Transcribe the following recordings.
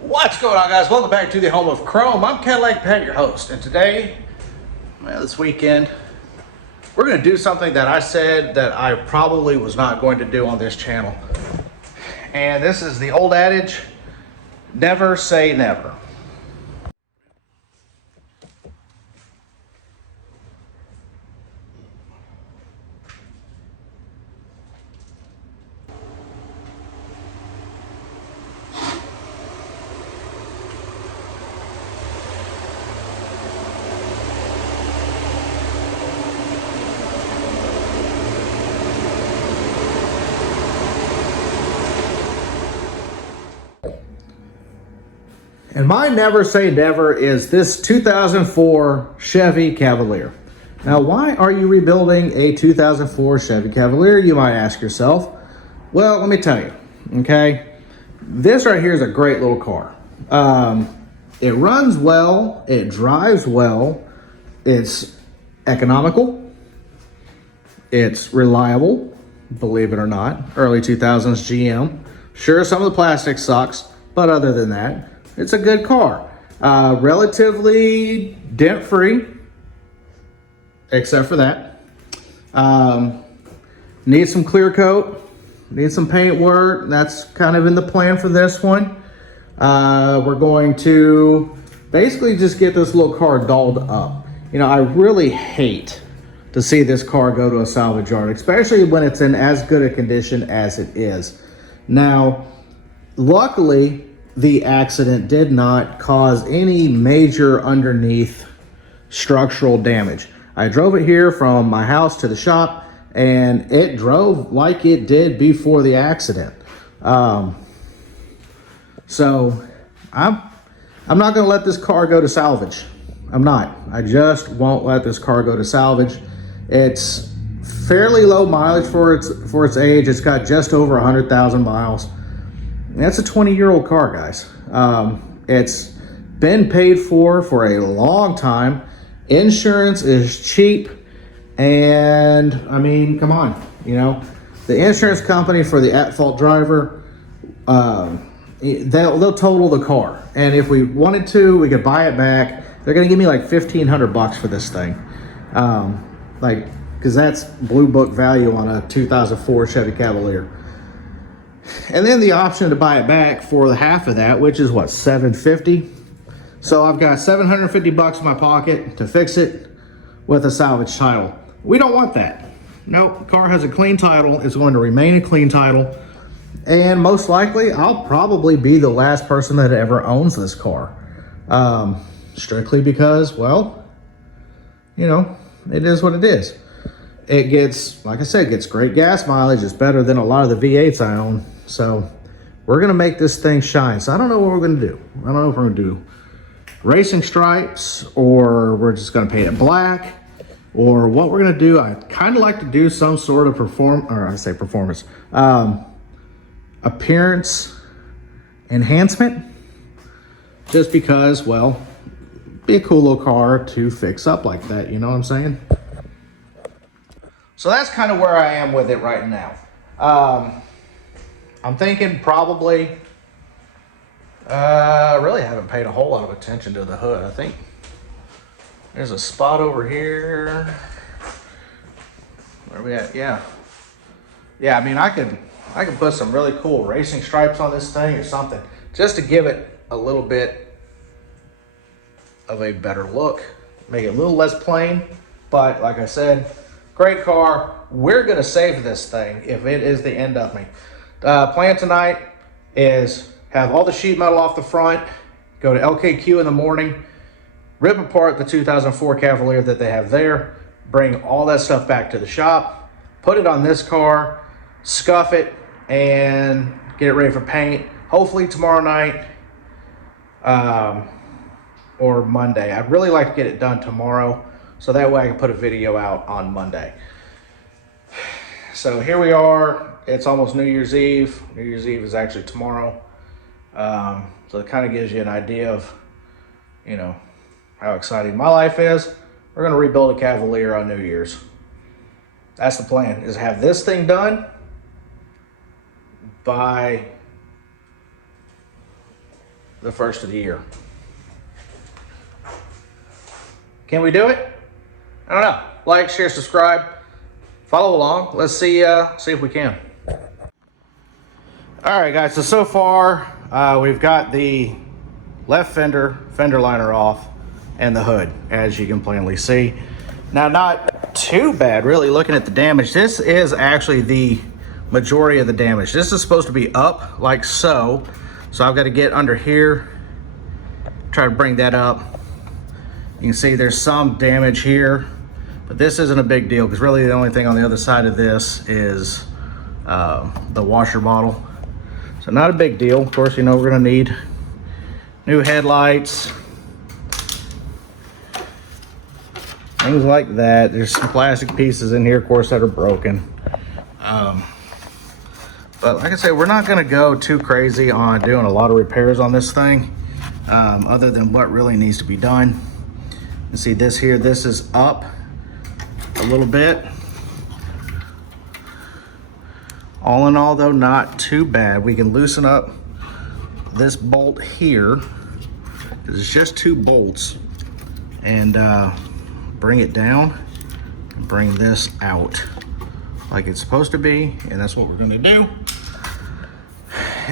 What's going on, guys? Welcome back to the home of Chrome. I'm Cadillac Pat, your host, and today, this weekend, we're going to do something that I said that I probably was not going to do on this channel. And this is the old adage, never say never. And my never say never is this 2004 Chevy Cavalier. Now, why are you rebuilding a 2004 Chevy Cavalier, you might ask yourself? Well, let me tell you, okay? This right here is a great little car. It runs well, it drives well, it's economical, it's reliable, believe it or not. Early 2000s GM. Sure, some of the plastic sucks, but other than that, it's a good car. Relatively dent-free, except for that. Needs some clear coat, needs some paint work. That's kind of in the plan for this one. We're going to basically just get this little car dolled up. You know, I really hate to see this car go to a salvage yard, especially when it's in as good a condition as it is. Now, luckily, the accident did not cause any major underneath structural damage. I drove it here from my house to the shop, and it drove like it did before the accident. So I'm not going to let this car go to salvage. I'm not. I just won't let this car go to salvage. It's fairly low mileage for its age. It's got just over 100,000 miles. That's a 20-year-old car, guys. It's been paid for a long time. Insurance is cheap, and I mean, come on, you know, the insurance company for the at-fault driver, they'll total the car, and if we wanted to, we could buy it back. They're gonna give me like $1,500 for this thing, because that's blue book value on a 2004 Chevy Cavalier. And then the option to buy it back for the half of that, which is what, $750. So I've got $750 in my pocket to fix it with a salvage title. We don't want that. Nope, the car has a clean title. It's going to remain a clean title. And most likely, I'll probably be the last person that ever owns this car. Strictly because, well, you know, it is what it is. It gets, like I said, gets great gas mileage. It's better than a lot of the V8s I own. So we're gonna make this thing shine. So I don't know what we're gonna do. I don't know if we're gonna do racing stripes, or we're just gonna paint it black, or what we're gonna do. I kind of like to do some sort of performance, appearance enhancement, just because, well, be a cool little car to fix up like that, you know what I'm saying? So that's kind of where I am with it right now. I'm thinking probably, really haven't paid a whole lot of attention to the hood. I think there's a spot over here. Where are we at? Yeah. Yeah, I mean, I could put some really cool racing stripes on this thing or something, just to give it a little bit of a better look, make it a little less plain. But like I said, great car. We're gonna save this thing if it is the end of me. Plan tonight is have all the sheet metal off the front, go to LKQ in the morning, rip apart the 2004 Cavalier that they have there, bring all that stuff back to the shop, put it on this car, scuff it, and get it ready for paint. Hopefully tomorrow night or Monday. I'd really like to get it done tomorrow, so that way I can put a video out on Monday. So here we are. It's almost New Year's Eve. New Year's Eve is actually tomorrow. So it kind of gives you an idea of, you know, how exciting my life is. We're going to rebuild a Cavalier on New Year's. That's the plan, is have this thing done by the first of the year. Can we do it? I don't know. Like, share, subscribe, follow along. Let's see if we can. All right, guys. So far, we've got the left fender liner off and the hood, as you can plainly see. Now, not too bad, really, looking at the damage. This is actually the majority of the damage. This is supposed to be up like so. So I've got to get under here, try to bring that up. You can see there's some damage here, but this isn't a big deal because really the only thing on the other side of this is the washer bottle. So not a big deal. Of course, you know, we're gonna need new headlights, things like that. There's some plastic pieces in here, of course, that are broken. But like I say, we're not gonna go too crazy on doing a lot of repairs on this thing, other than what really needs to be done. You see this here, this is up a little bit. All in all though, not too bad. We can loosen up this bolt here, because it's just 2 bolts, and bring it down and bring this out like it's supposed to be, and that's what we're gonna do.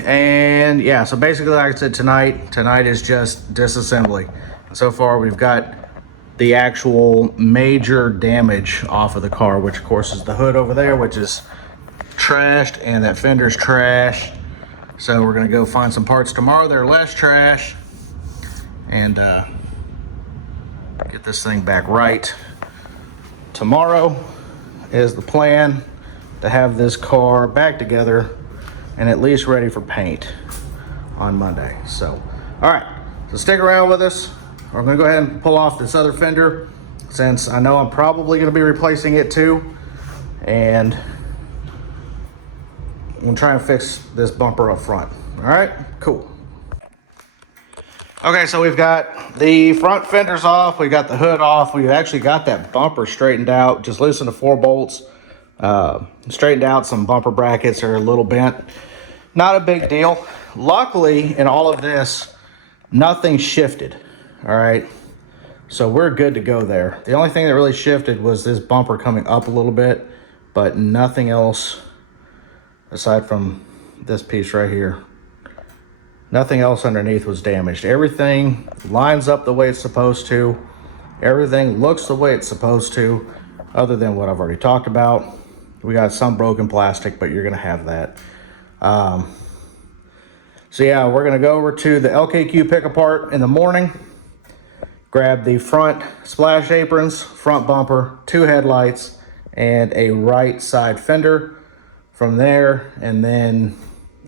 And yeah, so basically, like I said, tonight is just disassembly. So far we've got the actual major damage off of the car, which of course is the hood over there, which is trashed, and that fender's trashed. So we're gonna go find some parts tomorrow that are less trash and get this thing back right. Tomorrow is the plan, to have this car back together and at least ready for paint on Monday. So, all right, so stick around with us. We're gonna go ahead and pull off this other fender, since I know I'm probably gonna be replacing it too. And I'm gonna try and fix this bumper up front. All right, cool. Okay, so we've got the front fenders off, we got the hood off, we've actually got that bumper straightened out, just loosened the 4 bolts, straightened out some bumper brackets are a little bent. Not a big deal. Luckily, in all of this, nothing shifted, all right? So we're good to go there. The only thing that really shifted was this bumper coming up a little bit, but nothing else aside from this piece right here. Nothing else underneath was damaged. Everything lines up the way it's supposed to. Everything looks the way it's supposed to, other than what I've already talked about. We got some broken plastic, but you're gonna have that. So yeah, we're gonna go over to the LKQ pick apart in the morning, grab the front splash aprons, front bumper, 2 headlights, and a right side fender from there. And then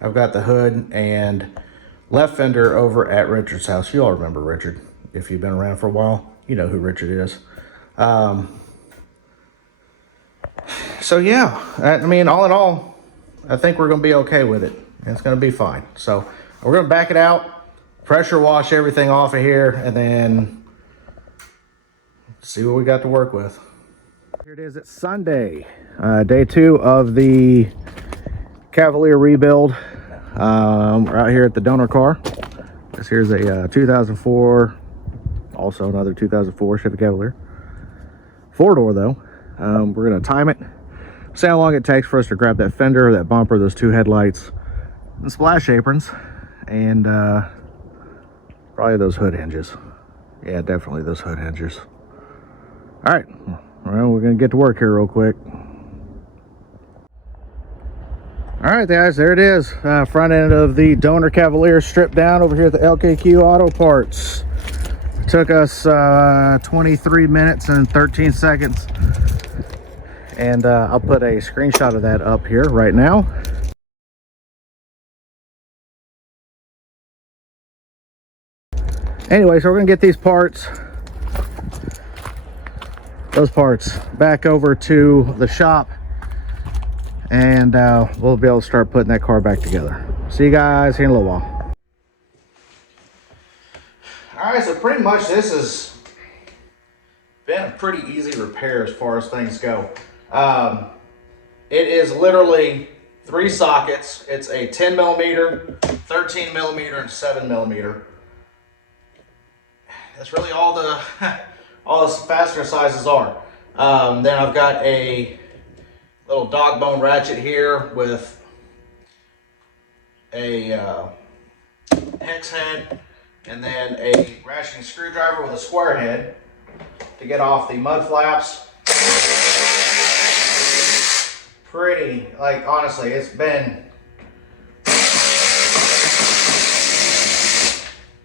I've got the hood and left fender over at Richard's house. You all remember Richard. If you've been around for a while, you know who Richard is. So yeah, I mean, all in all, I think we're gonna be okay with it. It's gonna be fine. So we're gonna back it out, pressure wash everything off of here, and then see what we got to work with. Here it is, it's Sunday, day 2 of the Cavalier rebuild. We're out here at the donor car. This here's a 2004, also another 2004 Chevy Cavalier. 4-door though. We're gonna time it, see how long it takes for us to grab that fender, that bumper, those 2 headlights, the splash aprons, and probably those hood hinges. Yeah, definitely those hood hinges. All right, well, we're gonna get to work here real quick. All right, guys, there it is. Front end of the donor Cavalier stripped down over here at the LKQ Auto Parts. It took us 23 minutes and 13 seconds. And I'll put a screenshot of that up here right now. Anyway, so we're gonna get these parts, those parts, back over to the shop, and we'll be able to start putting that car back together. See you guys here in a little while. All right, so pretty much this has been a pretty easy repair as far as things go. It is literally 3 sockets. It's a 10 millimeter, 13 millimeter, and 7 millimeter. That's really all the all the fastener sizes are. Then I've got a little dog bone ratchet here with a hex head, and then a ratcheting screwdriver with a square head to get off the mud flaps. Pretty, like honestly, it's been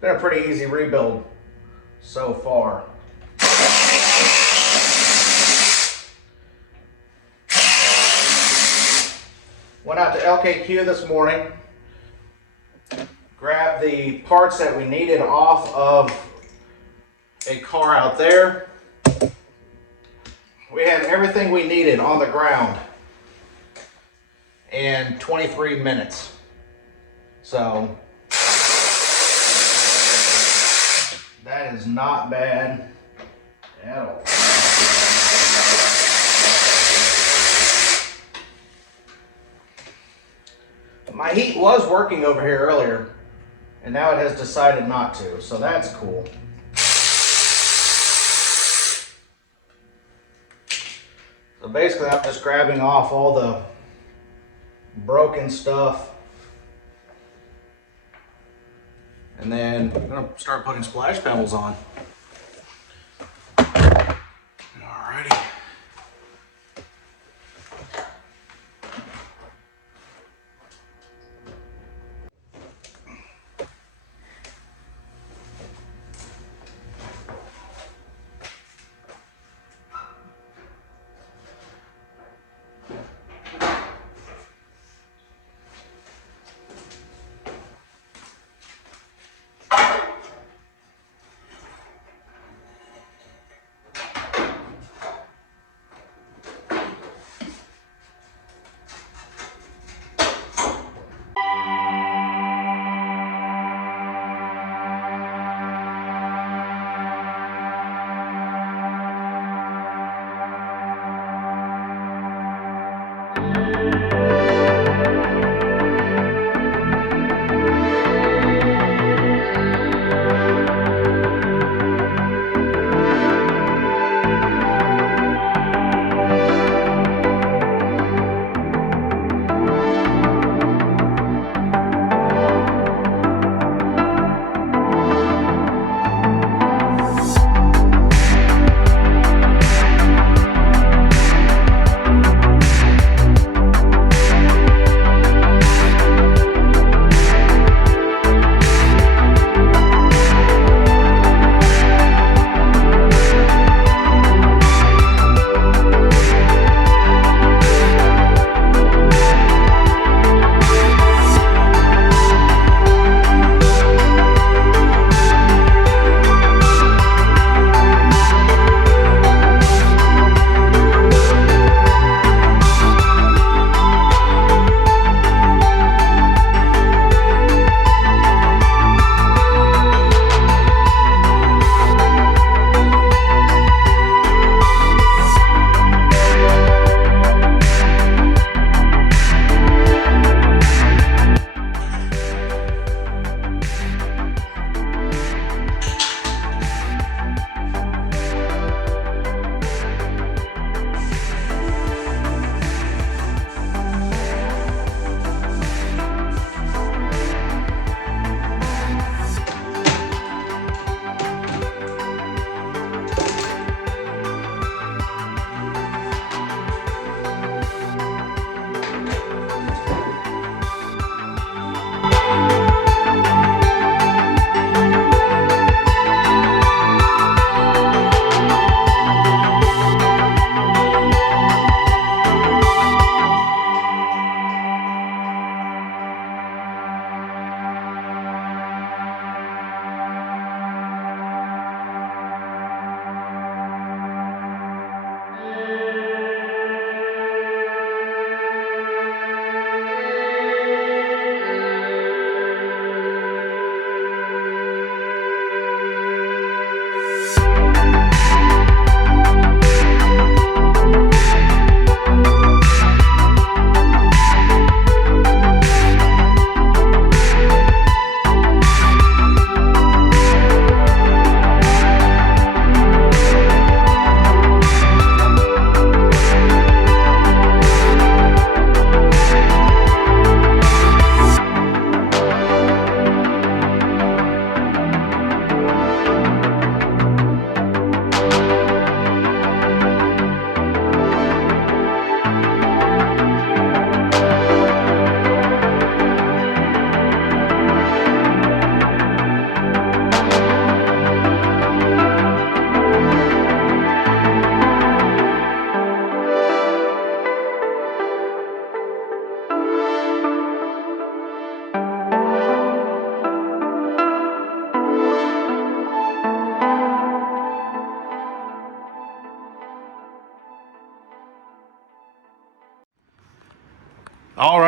a pretty easy rebuild so far. Went out to LKQ this morning, grabbed the parts that we needed off of a car out there. We had everything we needed on the ground in 23 minutes. So that is not bad at all. My heat was working over here earlier, and now it has decided not to, so that's cool. So basically I'm just grabbing off all the broken stuff, and then I'm going to start putting splash pebbles on. Alrighty.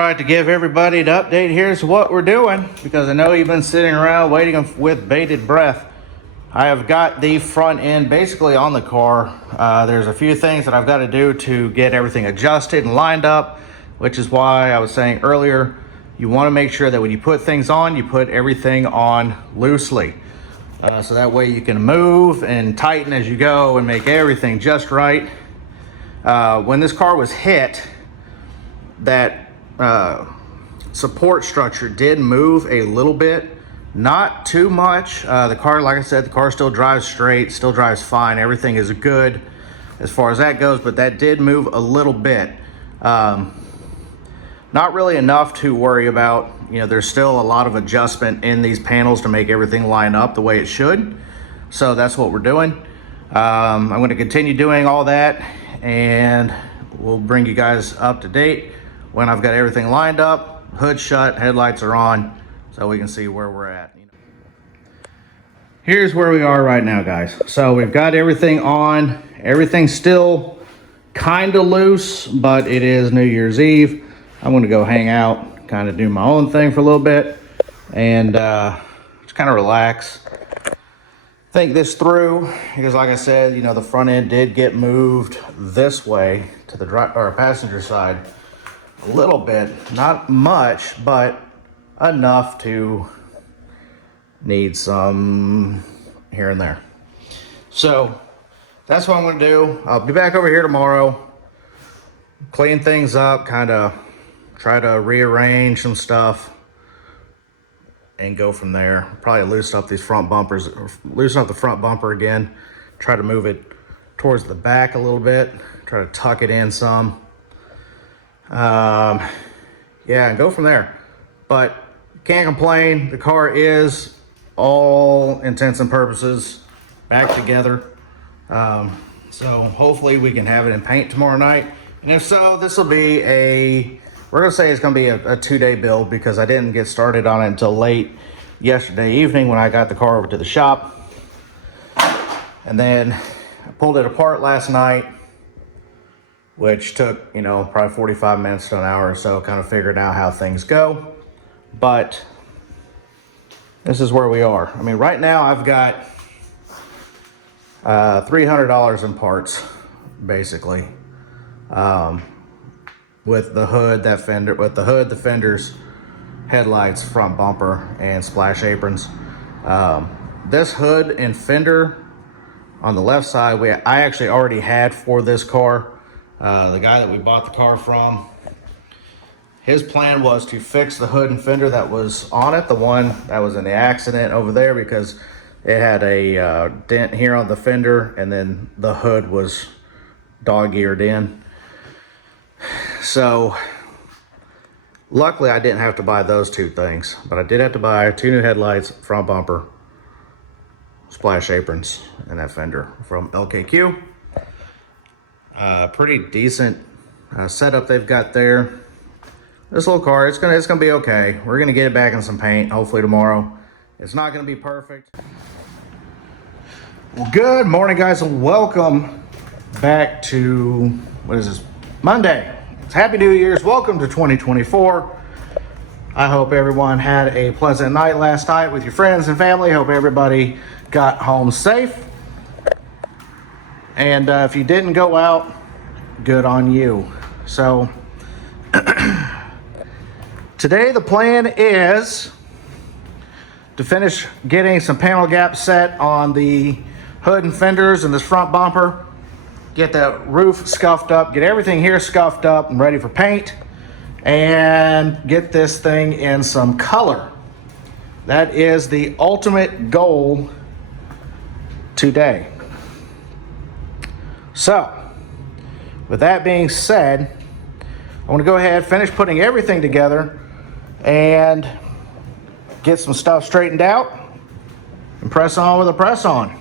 right, to give everybody an update, here's what we're doing, because I know you've been sitting around waiting with bated breath. I have got the front end basically on the car. There's a few things that I've got to do to get everything adjusted and lined up, which is why I was saying earlier, you want to make sure that when you put things on, you put everything on loosely. So that way you can move and tighten as you go and make everything just right. When this car was hit, that support structure did move a little bit. Not too much. The car, like I said, the car still drives straight, still drives fine. Everything is good as far as that goes, but that did move a little bit. Not really enough to worry about. You know, there's still a lot of adjustment in these panels to make everything line up the way it should. So that's what we're doing. I'm going to continue doing all that, and we'll bring you guys up to date when I've got everything lined up, hood shut, headlights are on, so we can see where we're at. Here's where we are right now, guys. So we've got everything on. Everything's still kind of loose, but it is New Year's Eve. I'm going to go hang out, kind of do my own thing for a little bit, and just kind of relax. Think this through, because like I said, you know, the front end did get moved this way to the passenger side a little bit. Not much, but enough to need some here and there. So that's what I'm going to do. I'll be back over here tomorrow, clean things up, kind of try to rearrange some stuff and go from there. Probably loosen up these front bumpers, or loosen up the front bumper again, try to move it towards the back a little bit, try to tuck it in some. Yeah, and go from there. But can't complain. The car is, all intents and purposes, back together. So hopefully we can have it in paint tomorrow night. And if so, this will be we're gonna say it's gonna be a 2-day build, because I didn't get started on it until late yesterday evening when I got the car over to the shop. And then I pulled it apart last night, which took, you know, probably 45 minutes to an hour or so, kind of figuring out how things go. But this is where we are. I mean, right now I've got $300 in parts, basically. With the hood, the fenders, headlights, front bumper, and splash aprons. This hood and fender on the left side, I actually already had for this car. The guy that we bought the car from, his plan was to fix the hood and fender that was on it, the one that was in the accident over there, because it had a dent here on the fender, and then the hood was dog-eared in. So luckily I didn't have to buy those two things, but I did have to buy 2 new headlights, front bumper, splash aprons, and that fender from LKQ. Pretty decent setup they've got there. This little car, it's gonna be okay. We're gonna get it back in some paint hopefully tomorrow. It's not gonna be perfect. Well, good morning, guys, and welcome back to, what is this, Monday. It's Happy New Year's. Welcome to 2024. I hope everyone had a pleasant night last night with your friends and family. Hope everybody got home safe. And if you didn't go out, good on you. So today the plan is to finish getting some panel gaps set on the hood and fenders and this front bumper. Get the roof scuffed up, get everything here scuffed up and ready for paint, and get this thing in some color. That is the ultimate goal today. So, with that being said, I want to go ahead, finish putting everything together, and get some stuff straightened out, and press on with a press on.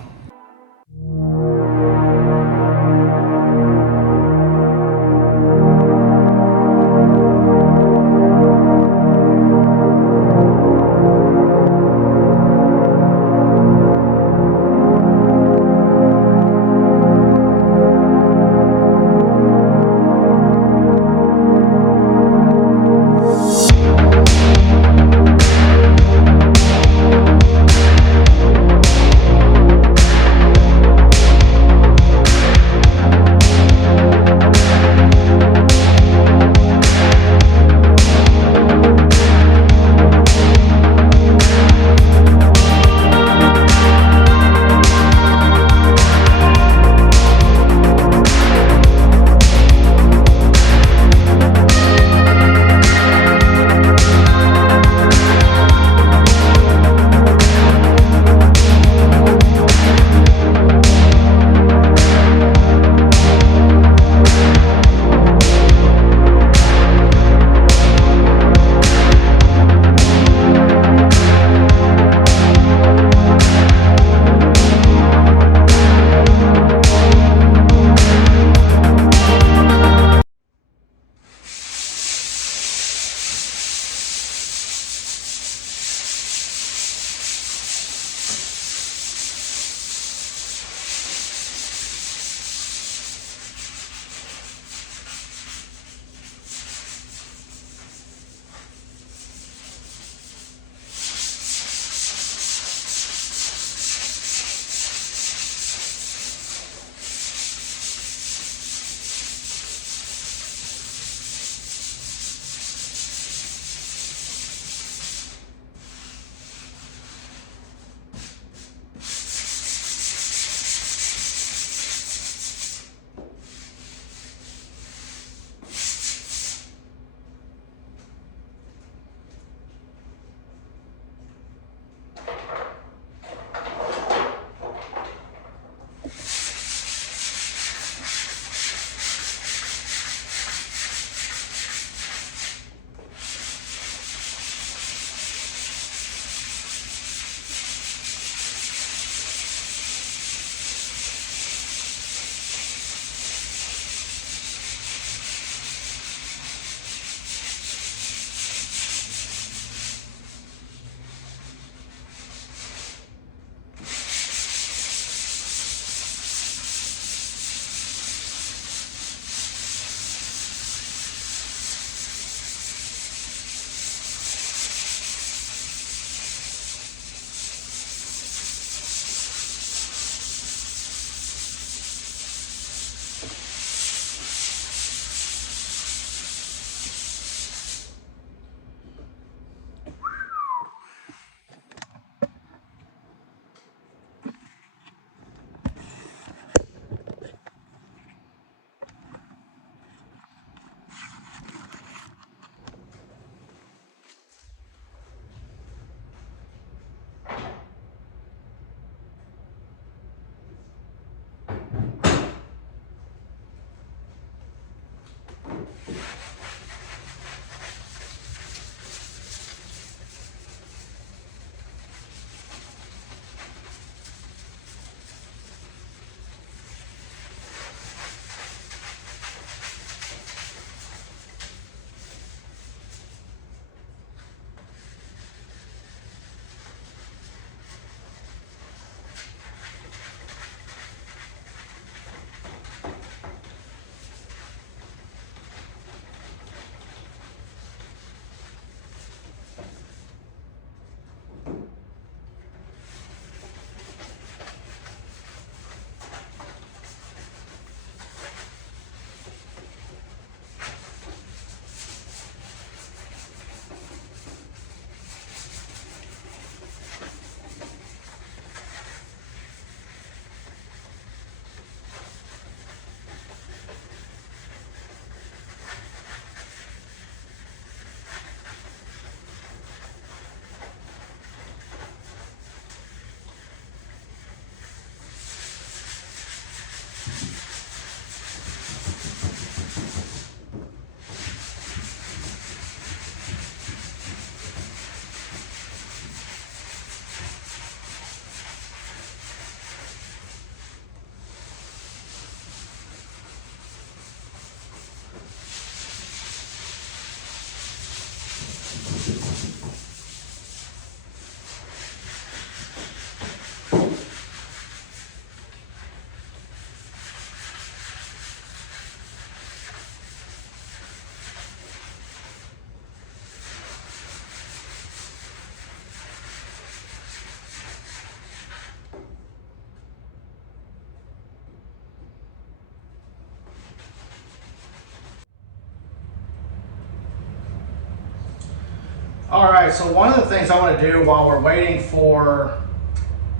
All right, so one of the things I want to do while we're waiting for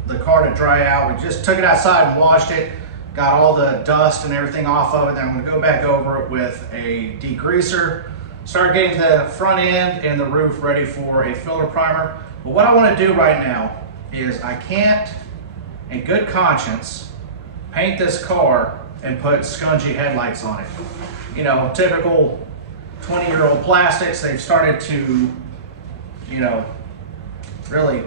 the car to dry out, we just took it outside and washed it, got all the dust and everything off of it. Then I'm going to go back over it with a degreaser, start getting the front end and the roof ready for a filler primer. But what I want to do right now is I can't, in good conscience, paint this car and put scungy headlights on it. You know, typical 20-year-old plastics, they've started to, you know, really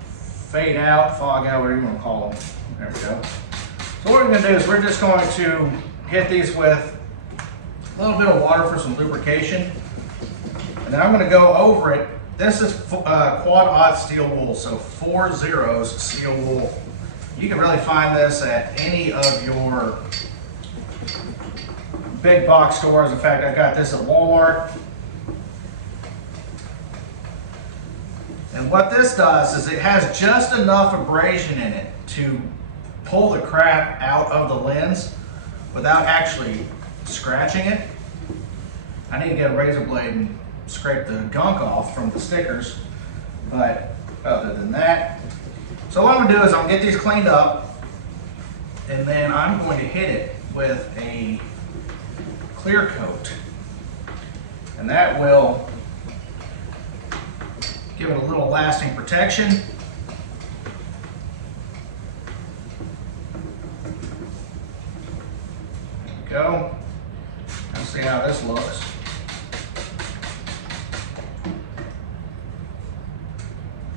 fade out, fog out, whatever you want to call them. There we go. So what we're going to do is we're just going to hit these with a little bit of water for some lubrication. And then I'm going to go over it. This is quad-aught steel wool, so 4 zeros steel wool. You can really find this at any of your big box stores. In fact, I got this at Walmart. And what this does is it has just enough abrasion in it to pull the crap out of the lens without actually scratching it. I need to get a razor blade and scrape the gunk off from the stickers, but other than that. So what I'm gonna do is I'm gonna get these cleaned up, and then I'm going to hit it with a clear coat. And that will give it a little lasting protection. There we go. Let's see how this looks.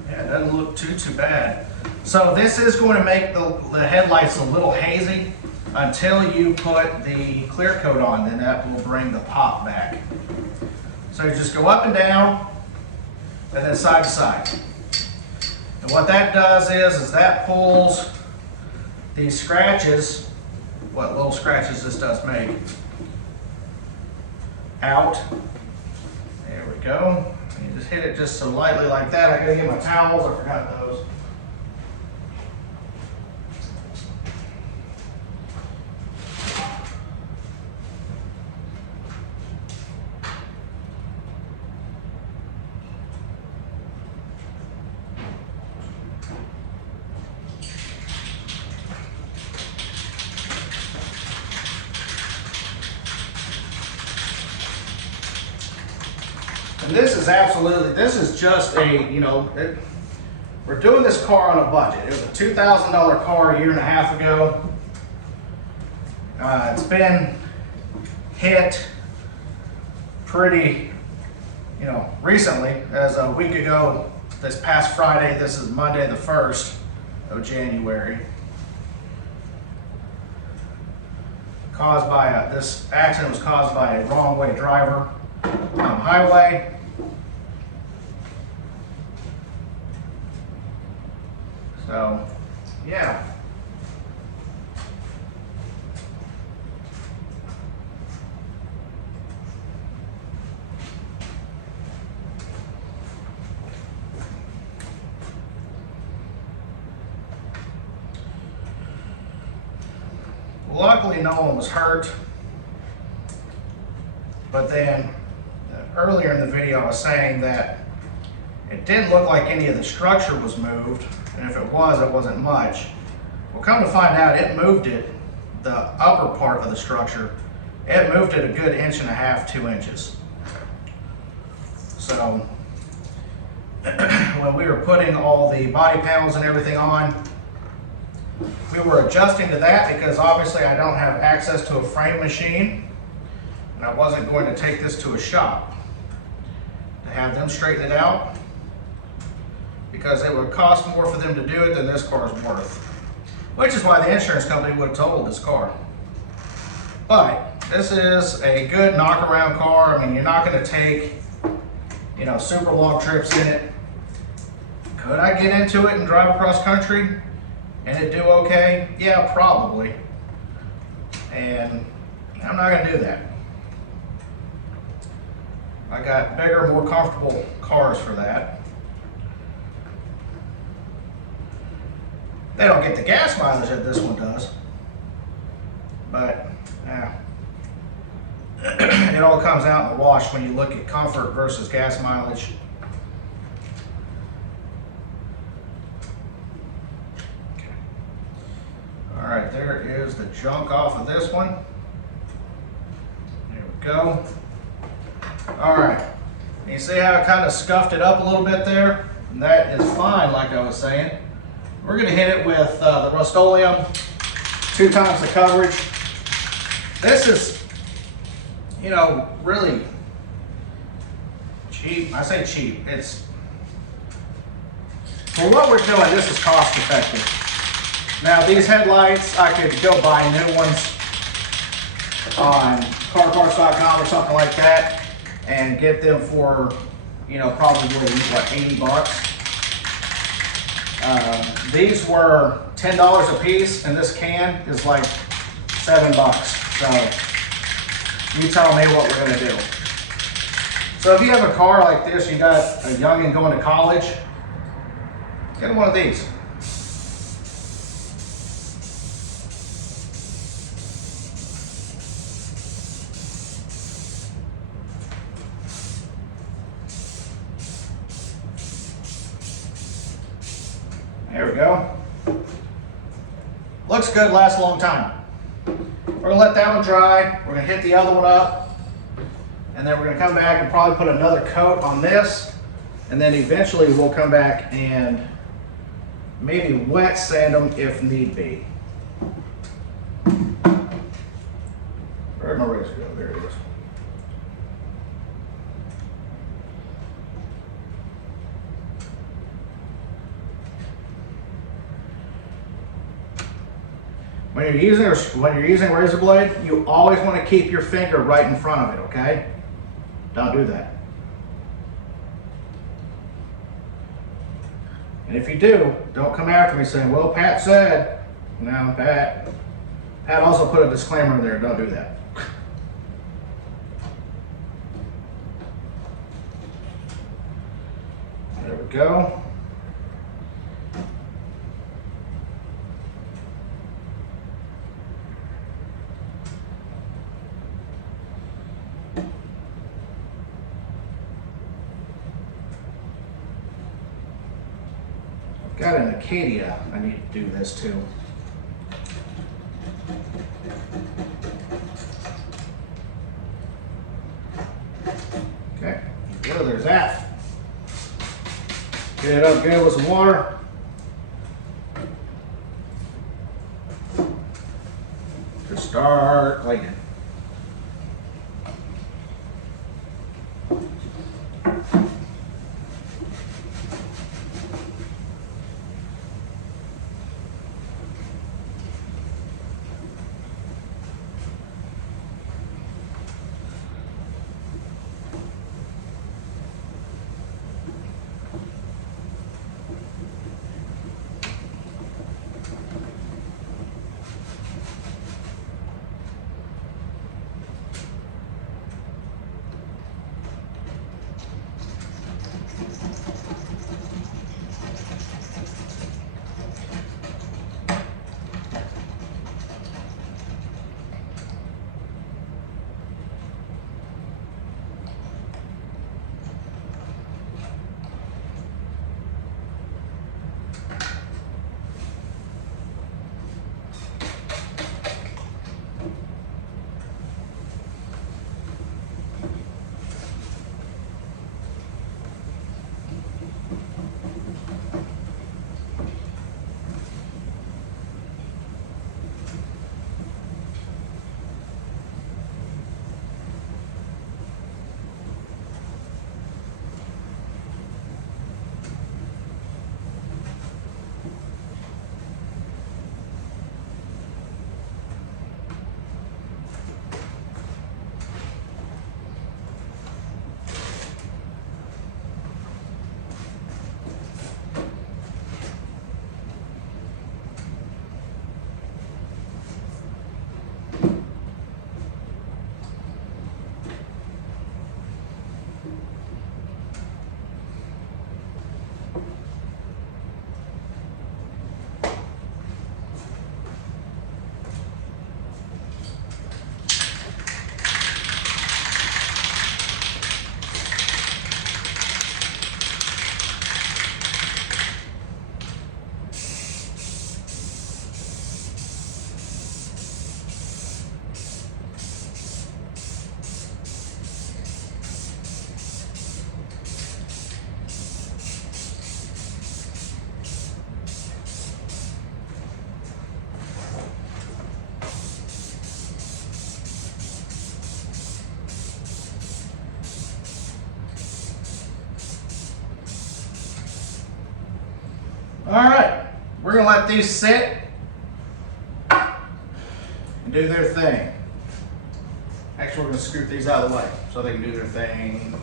Yeah, it doesn't look too bad. So this is going to make the headlights a little hazy until you put the clear coat on, then that will bring the pop back. So you just go up and down, and then side to side. And what that does is that pulls these scratches, what little scratches this does make, out. There we go. You just hit it just so lightly like that. I gotta get my towels, I forgot those. And this is absolutely, this is just a, you know, we're doing this car on a budget. It was a $2,000 car a year and a half ago. It's been hit pretty, you know, recently, as a week ago, this past Friday. This is Monday the 1st of January. Caused by this accident was caused by a wrong way driver on the highway. So, yeah. Luckily, no one was hurt. But then, earlier in the video, I was saying that it didn't look like any of the structure was moved. And if it was, it wasn't much. Well, come to find out, it moved it, the upper part of the structure, it moved it a good 1.5 to 2 inches. So, when we were putting all the body panels and everything on, we were adjusting to that because obviously I don't have access to a frame machine, and I wasn't going to take this to a shop to have them straighten it out, because it would cost more for them to do it than this car's worth. Which is why the insurance company would have totaled this car. But this is a good knock-around car. I mean, you're not going to take, you know, super long trips in it. Could I get into it and drive across country and it do okay? Yeah, probably. And I'm not going to do that. I got bigger, more comfortable cars for that. They don't get the gas mileage that this one does, but yeah, it all comes out in the wash when you look at comfort versus gas mileage. there is the junk off of this one. There we go. All right, you see how I kind of scuffed it up a little bit there? And that is fine, like I was saying. We're gonna hit it with the Rust-Oleum, 2 times the coverage. This is, you know, really cheap. I say cheap. It's, for what we're doing, this is cost effective. Now these headlights, I could go buy new ones on carparts.com or something like that and get them for, you know, probably what, 80 bucks. These were $10 a piece, and this can is like $7. So you tell me what we're gonna do. So if you have a car like this, you got a youngin' going to college, get him one of these. There we go. Looks good, lasts a long time. We're gonna let that one dry. We're gonna hit the other one up. And then we're gonna come back and probably put another coat on this. And then eventually we'll come back and maybe wet sand them if need be. Where'd my razor go? There it is. When you're using a razor blade, you always want to keep your finger right in front of it, okay? Don't do that. And if you do, don't come after me saying, well, Pat said. No, Pat also put a disclaimer in there, don't do that. There we go. Got an Acadia I need to do this too. Okay, well, there's that. Get it up good with some water. Just start cleaning. All right, we're gonna let these sit and do their thing. Actually, we're gonna scoot these out of the way so they can do their thing.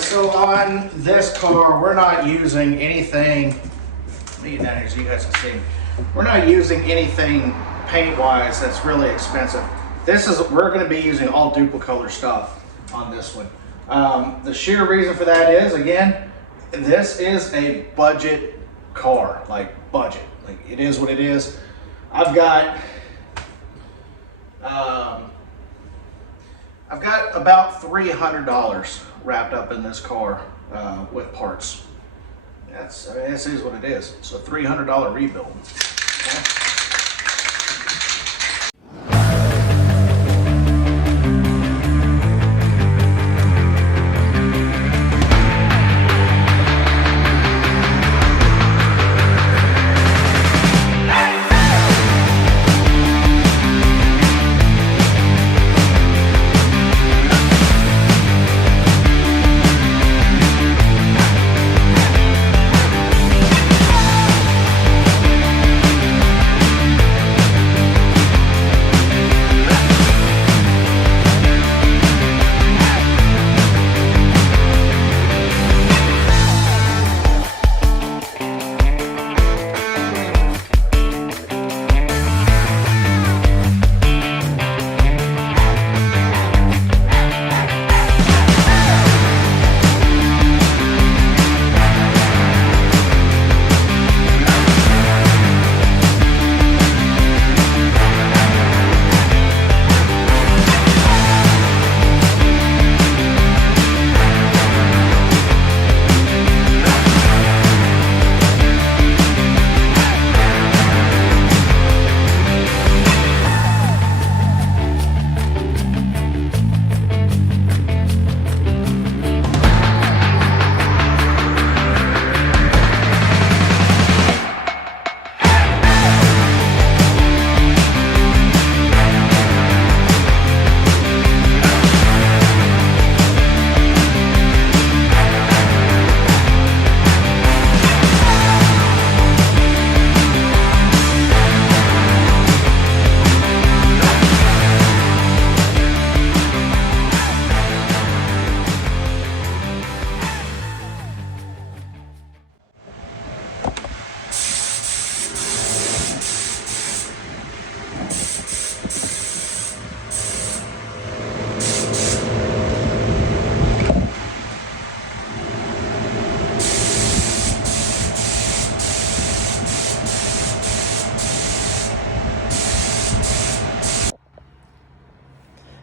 So on this car, we're not using anything, let me get down here so you guys can see. We're not using anything paint-wise that's really expensive. We're gonna be using all Duplicolor stuff on this one. The sheer reason for that is, again, this is a budget car, like budget. Like it is what it is. I've got about $300 wrapped up in this car with parts. This is what it is. It's a $300 rebuild. Okay?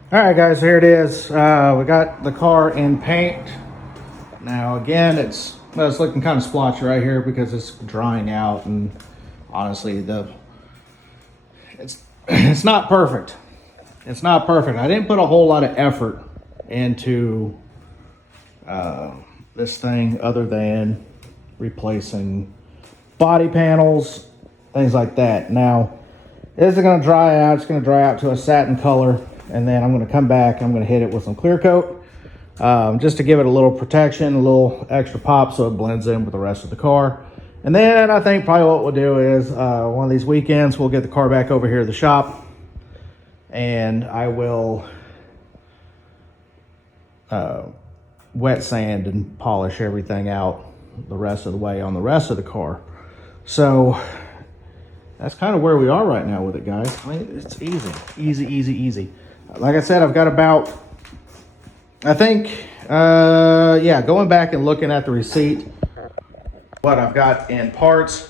All right, guys, here it is. We got the car in paint. Now, again, it's looking kind of splotchy right here because it's drying out, and honestly, it's not perfect. It's not perfect. I didn't put a whole lot of effort into this thing other than replacing body panels, things like that. Now, this is going to dry out. It's going to dry out to a satin color. And then I'm going to come back and I'm going to hit it with some clear coat just to give it a little protection, a little extra pop so it blends in with the rest of the car. And then I think probably what we'll do is one of these weekends we'll get the car back over here to the shop and I will wet sand and polish everything out the rest of the way on the rest of the car. So that's kind of where we are right now with it, guys. I mean, it's easy, easy, easy, easy. Like I said, I've got about, I think, yeah, going back and looking at the receipt, what I've got in parts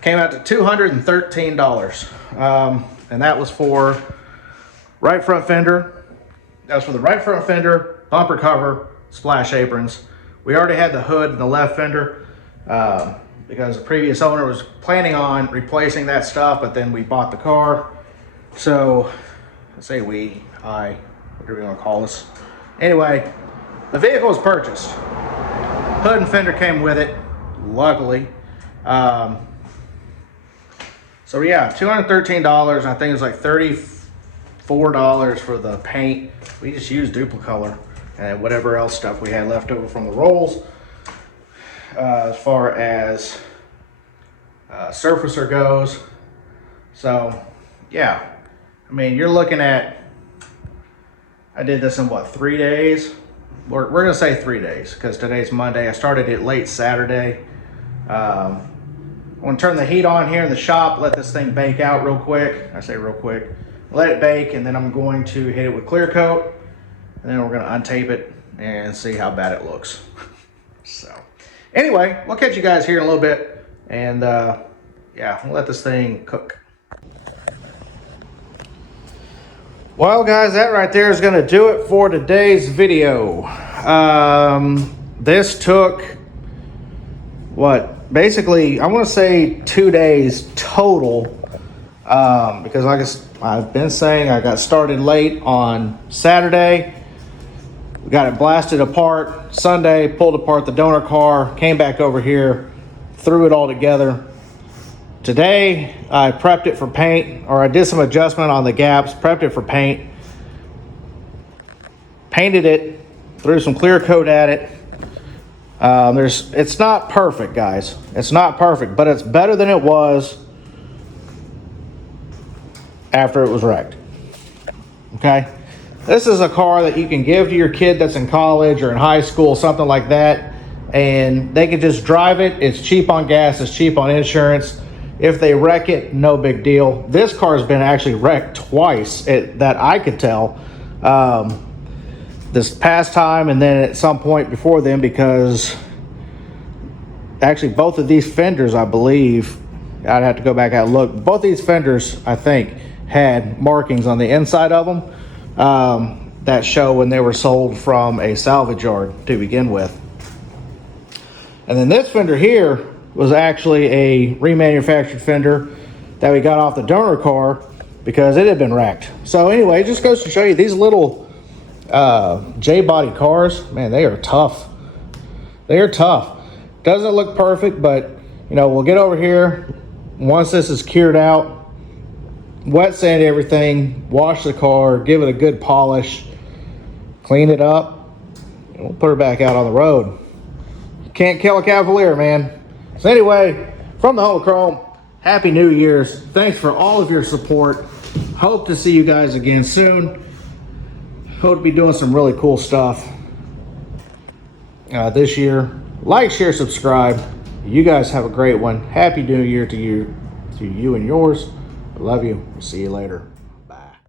came out to $213. And that was for right front fender. That was for the right front fender, bumper cover, splash aprons. We already had the hood and the left fender because the previous owner was planning on replacing that stuff, but then we bought the car. So, I say we, what do we want to call this? Anyway, the vehicle was purchased. Hood and fender came with it, luckily. So yeah, $213. I think it was like $34 for the paint. We just used Duplicolor and whatever else stuff we had left over from the rolls. As far as surfacer goes. So yeah, I mean, you're looking at, I did this in what, 3 days? We're gonna say 3 days because today's Monday. I started it late Saturday. I'm gonna turn the heat on here in the shop, let this thing bake out real quick. I say real quick. Let it bake, and then I'm going to hit it with clear coat, and then we're gonna untape it and see how bad it looks. So anyway, we'll catch you guys here in a little bit, and yeah, we'll let this thing cook. Well, guys, that right there is gonna do it for today's video. This took, what? Basically, I want to say 2 days total, because like I've been saying, I got started late on Saturday. We got it blasted apart Sunday, pulled apart the donor car, came back over here, threw it all together. Today, I prepped it for paint, or I did some adjustment on the gaps, prepped it for paint, painted it, threw some clear coat at it. It's not perfect, guys. It's not perfect, but it's better than it was after it was wrecked. Okay? This is a car that you can give to your kid that's in college or in high school, something like that, and they can just drive it. It's cheap on gas, it's cheap on insurance. If they wreck it, no big deal. This car's been actually wrecked twice that I could tell. This past time and then at some point before then, because actually both of these fenders, I believe, I'd have to go back out and look. Both these fenders, I think, had markings on the inside of them that show when they were sold from a salvage yard to begin with. And then this fender here was actually a remanufactured fender that we got off the donor car because it had been wrecked. So anyway, it just goes to show you these little J-body cars, man, they are tough. They are tough. Doesn't look perfect, but you know, we'll get over here once this is cured out, wet sand everything, wash the car, give it a good polish, clean it up, and we'll put her back out on the road. Can't kill a Cavalier, man. So anyway, from the home of Chrome, Happy New Year's. Thanks for all of your support. Hope to see you guys again soon. Hope to be doing some really cool stuff this year. Like, share, subscribe. You guys have a great one. Happy New Year to you and yours. I love you. See you later.